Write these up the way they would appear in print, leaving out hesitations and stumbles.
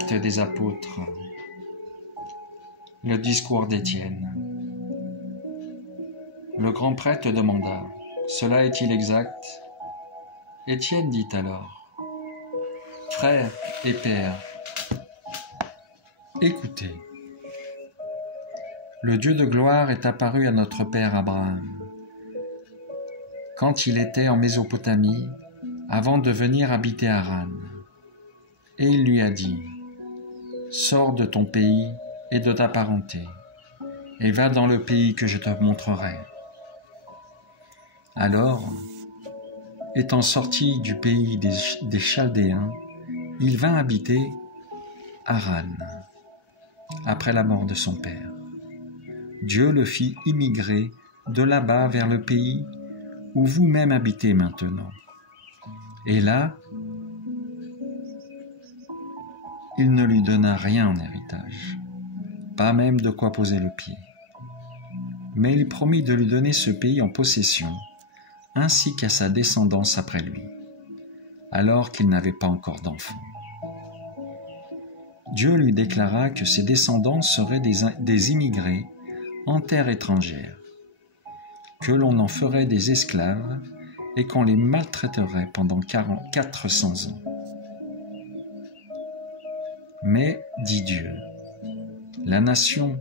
Actes des apôtres. Le discours d'Étienne. Le grand prêtre demanda : « Cela est-il exact ?» Étienne dit alors : « Frères et pères, écoutez. Le Dieu de gloire est apparu à notre père Abraham quand il était en Mésopotamie, avant de venir habiter à Haran. Et il lui a dit : « Sors de ton pays et de ta parenté, et va dans le pays que je te montrerai. » Alors, étant sorti du pays des Chaldéens, il vint habiter Haran, après la mort de son père. Dieu le fit immigrer de là-bas vers le pays où vous-même habitez maintenant. Et là, il ne lui donna rien en héritage, pas même de quoi poser le pied. Mais il promit de lui donner ce pays en possession, ainsi qu'à sa descendance après lui, alors qu'il n'avait pas encore d'enfants. Dieu lui déclara que ses descendants seraient des immigrés en terre étrangère, que l'on en ferait des esclaves et qu'on les maltraiterait pendant 400 ans. Mais, dit Dieu, la nation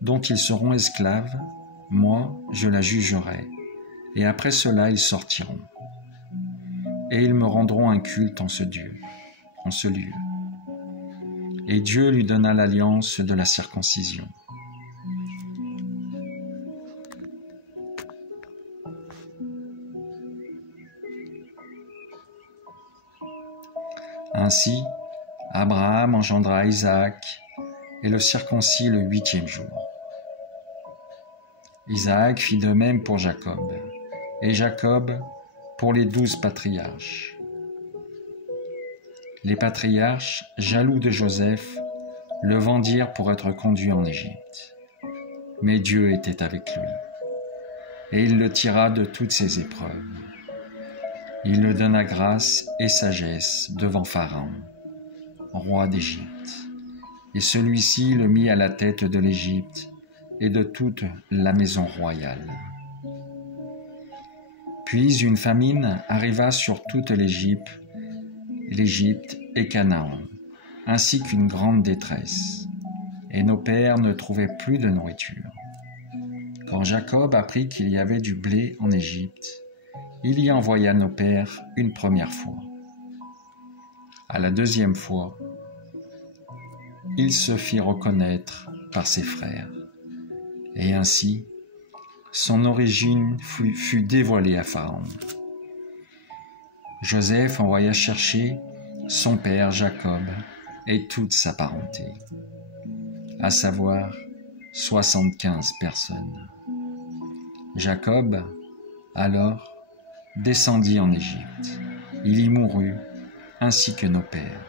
dont ils seront esclaves, moi, je la jugerai, et après cela ils sortiront. Et ils me rendront un culte en ce lieu. Et Dieu lui donna l'alliance de la circoncision. Ainsi, Abraham engendra Isaac et le circoncit le 8e jour. Isaac fit de même pour Jacob, et Jacob pour les 12 patriarches. Les patriarches, jaloux de Joseph, le vendirent pour être conduit en Égypte. Mais Dieu était avec lui, et il le tira de toutes ses épreuves. Il le donna grâce et sagesse devant Pharaon, roi d'Égypte, et celui-ci le mit à la tête de l'Égypte et de toute la maison royale. Puis une famine arriva sur toute l'Égypte et Canaan, ainsi qu'une grande détresse, et nos pères ne trouvaient plus de nourriture. Quand Jacob apprit qu'il y avait du blé en Égypte, il y envoya nos pères une première fois. À la deuxième fois, il se fit reconnaître par ses frères, et ainsi, son origine fut dévoilée à Pharaon. Joseph envoya chercher son père Jacob et toute sa parenté, à savoir 75 personnes. Jacob, alors, descendit en Égypte. Il y mourut, ainsi que nos pères.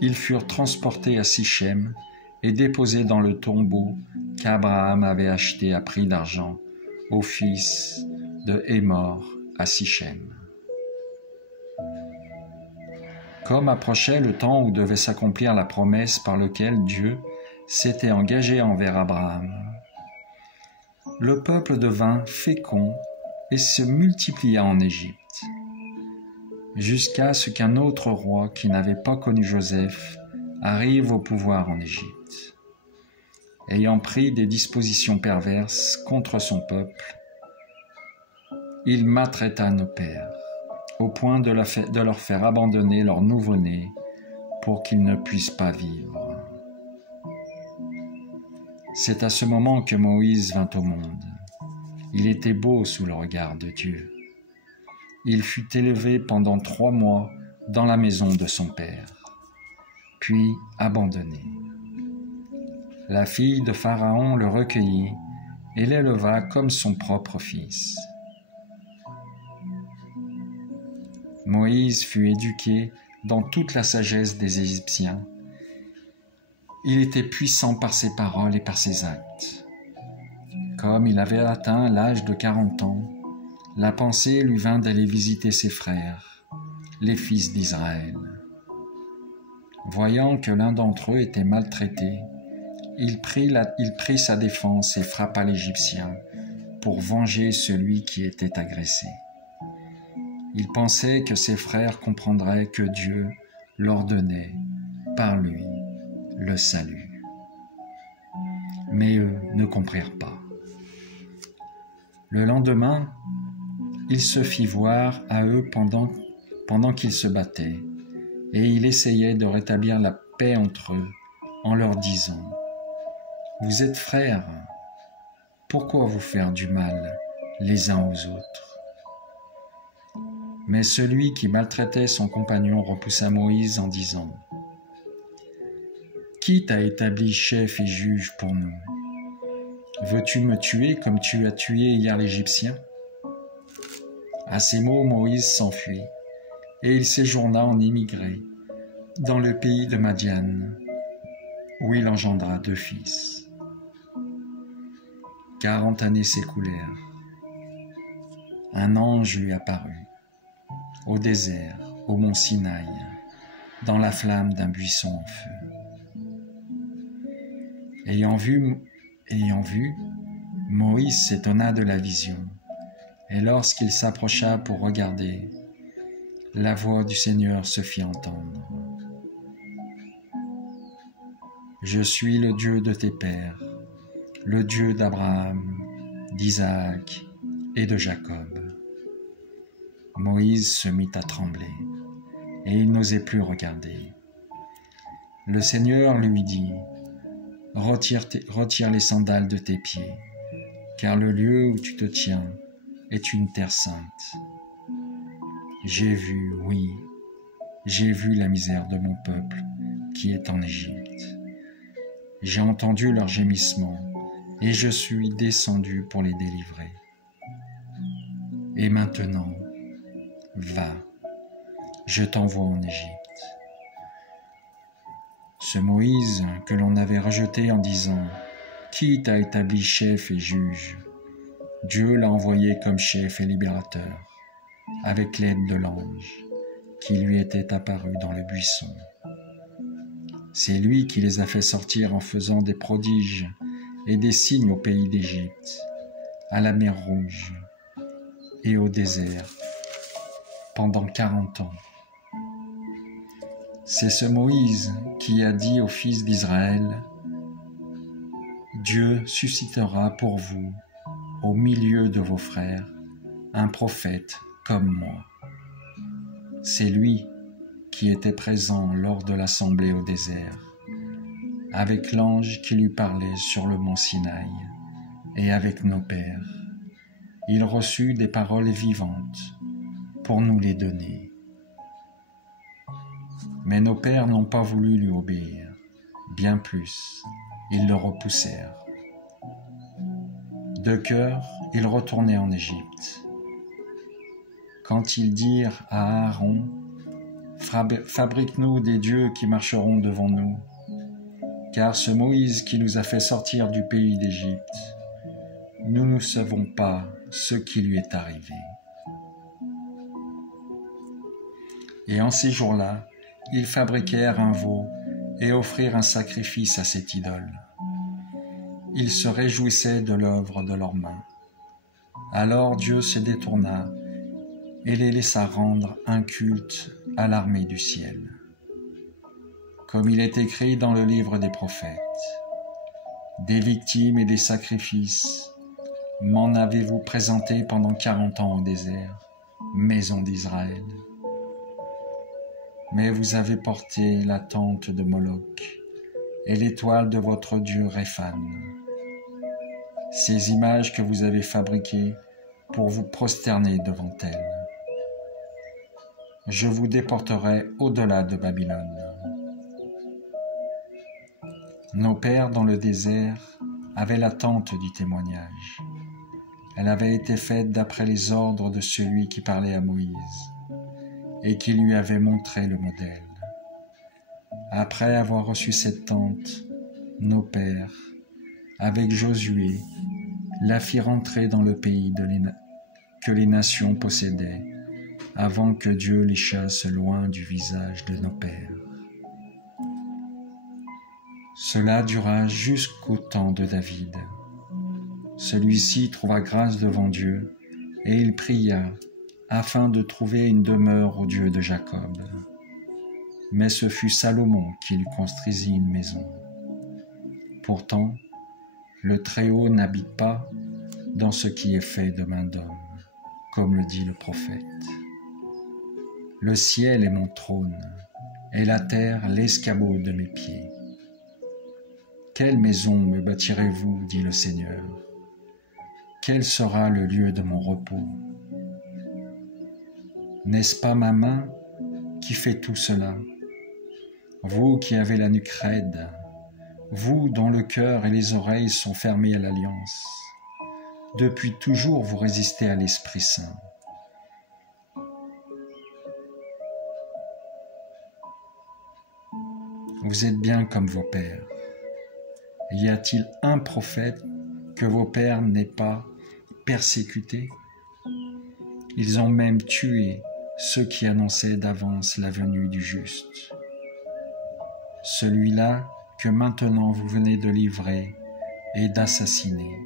Ils furent transportés à Sichem et déposés dans le tombeau qu'Abraham avait acheté à prix d'argent au fils de Hémor à Sichem. Comme approchait le temps où devait s'accomplir la promesse par laquelle Dieu s'était engagé envers Abraham, le peuple devint fécond et se multiplia en Égypte, jusqu'à ce qu'un autre roi qui n'avait pas connu Joseph arrive au pouvoir en Égypte. Ayant pris des dispositions perverses contre son peuple, il maltraita nos pères, au point de leur faire abandonner leur nouveau-né pour qu'ils ne puissent pas vivre. C'est à ce moment que Moïse vint au monde. Il était beau sous le regard de Dieu. Il fut élevé pendant 3 mois dans la maison de son père, puis abandonné. La fille de Pharaon le recueillit et l'éleva comme son propre fils. Moïse fut éduqué dans toute la sagesse des Égyptiens. Il était puissant par ses paroles et par ses actes. Comme il avait atteint l'âge de 40 ans, la pensée lui vint d'aller visiter ses frères, les fils d'Israël. Voyant que l'un d'entre eux était maltraité, il prit sa défense et frappa l'Égyptien pour venger celui qui était agressé. Il pensait que ses frères comprendraient que Dieu leur donnait, par lui, le salut. Mais eux ne comprirent pas. Le lendemain, il se fit voir à eux pendant qu'ils se battaient, et il essayait de rétablir la paix entre eux en leur disant : « Vous êtes frères, pourquoi vous faire du mal les uns aux autres ?» Mais celui qui maltraitait son compagnon repoussa Moïse en disant : « Qui t'a établi chef et juge pour nous ? Veux-tu me tuer comme tu as tué hier l'Égyptien ?» À ces mots, Moïse s'enfuit, et il séjourna en immigré dans le pays de Madian, où il engendra 2 fils. 40 années s'écoulèrent. Un ange lui apparut, au désert, au mont Sinaï, dans la flamme d'un buisson en feu. Ayant vu, Moïse s'étonna de la vision, et lorsqu'il s'approcha pour regarder, la voix du Seigneur se fit entendre. « Je suis le Dieu de tes pères, le Dieu d'Abraham, d'Isaac et de Jacob. » Moïse se mit à trembler, et il n'osait plus regarder. Le Seigneur lui dit : « Retire les sandales de tes pieds, car le lieu où tu te tiens est une terre sainte. J'ai vu, oui, j'ai vu la misère de mon peuple qui est en Égypte. J'ai entendu leurs gémissements, et je suis descendu pour les délivrer. Et maintenant, va, je t'envoie en Égypte. » Ce Moïse que l'on avait rejeté en disant : « Qui t'a établi chef et juge ? » Dieu l'a envoyé comme chef et libérateur, avec l'aide de l'ange qui lui était apparu dans le buisson. C'est lui qui les a fait sortir en faisant des prodiges et des signes au pays d'Égypte, à la mer Rouge et au désert, pendant 40 ans. C'est ce Moïse qui a dit aux fils d'Israël : « Dieu suscitera pour vous, au milieu de vos frères, un prophète comme moi. » C'est lui qui était présent lors de l'assemblée au désert, avec l'ange qui lui parlait sur le mont Sinaï, et avec nos pères. Il reçut des paroles vivantes pour nous les donner. Mais nos pères n'ont pas voulu lui obéir, bien plus, ils le repoussèrent. De cœur, ils retournaient en Égypte. Quand ils dirent à Aaron : « Fabrique-nous des dieux qui marcheront devant nous, car ce Moïse qui nous a fait sortir du pays d'Égypte, nous ne savons pas ce qui lui est arrivé. » Et en ces jours-là, ils fabriquèrent un veau et offrirent un sacrifice à cette idole. Ils se réjouissaient de l'œuvre de leurs mains. Alors Dieu se détourna et les laissa rendre un culte à l'armée du ciel. Comme il est écrit dans le livre des prophètes : « Des victimes et des sacrifices m'en avez-vous présenté pendant 40 ans au désert, maison d'Israël ? Mais vous avez porté la tente de Moloch et l'étoile de votre dieu Réphan, ces images que vous avez fabriquées pour vous prosterner devant elles. Je vous déporterai au-delà de Babylone. » Nos pères dans le désert avaient l'attente du témoignage. Elle avait été faite d'après les ordres de celui qui parlait à Moïse et qui lui avait montré le modèle. Après avoir reçu cette tente, nos pères, avec Josué, la firent entrer dans le pays que les nations possédaient, avant que Dieu les chasse loin du visage de nos pères. Cela dura jusqu'au temps de David. Celui-ci trouva grâce devant Dieu, et il pria afin de trouver une demeure au Dieu de Jacob. Mais ce fut Salomon qui lui construisit une maison. Pourtant, le Très-Haut n'habite pas dans ce qui est fait de main d'homme, comme le dit le prophète. Le ciel est mon trône, et la terre l'escabeau de mes pieds. Quelle maison me bâtirez-vous, dit le Seigneur? Quel sera le lieu de mon repos? N'est-ce pas ma main qui fait tout cela? Vous qui avez la nuque raide, vous dont le cœur et les oreilles sont fermés à l'alliance, depuis toujours vous résistez à l'Esprit Saint. Vous êtes bien comme vos pères. Y a-t-il un prophète que vos pères n'aient pas persécuté? Ils ont même tué ceux qui annonçaient d'avance la venue du juste. Celui-là que maintenant vous venez de livrer et d'assassiner,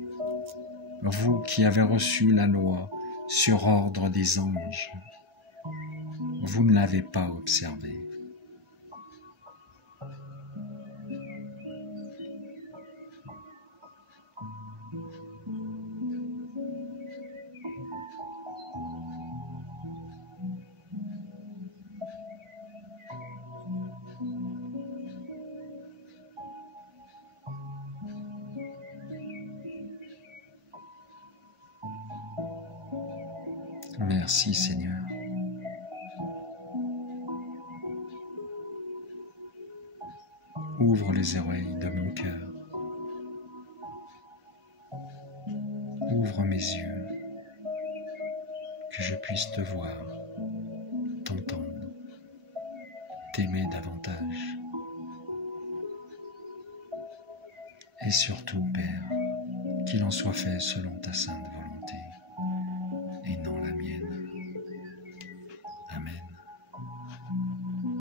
vous qui avez reçu la loi sur ordre des anges, vous ne l'avez pas observé. Merci Seigneur. Ouvre les oreilles de mon cœur. Ouvre mes yeux, que je puisse te voir, t'entendre, t'aimer davantage. Et surtout, Père, qu'il en soit fait selon ta sainte volonté.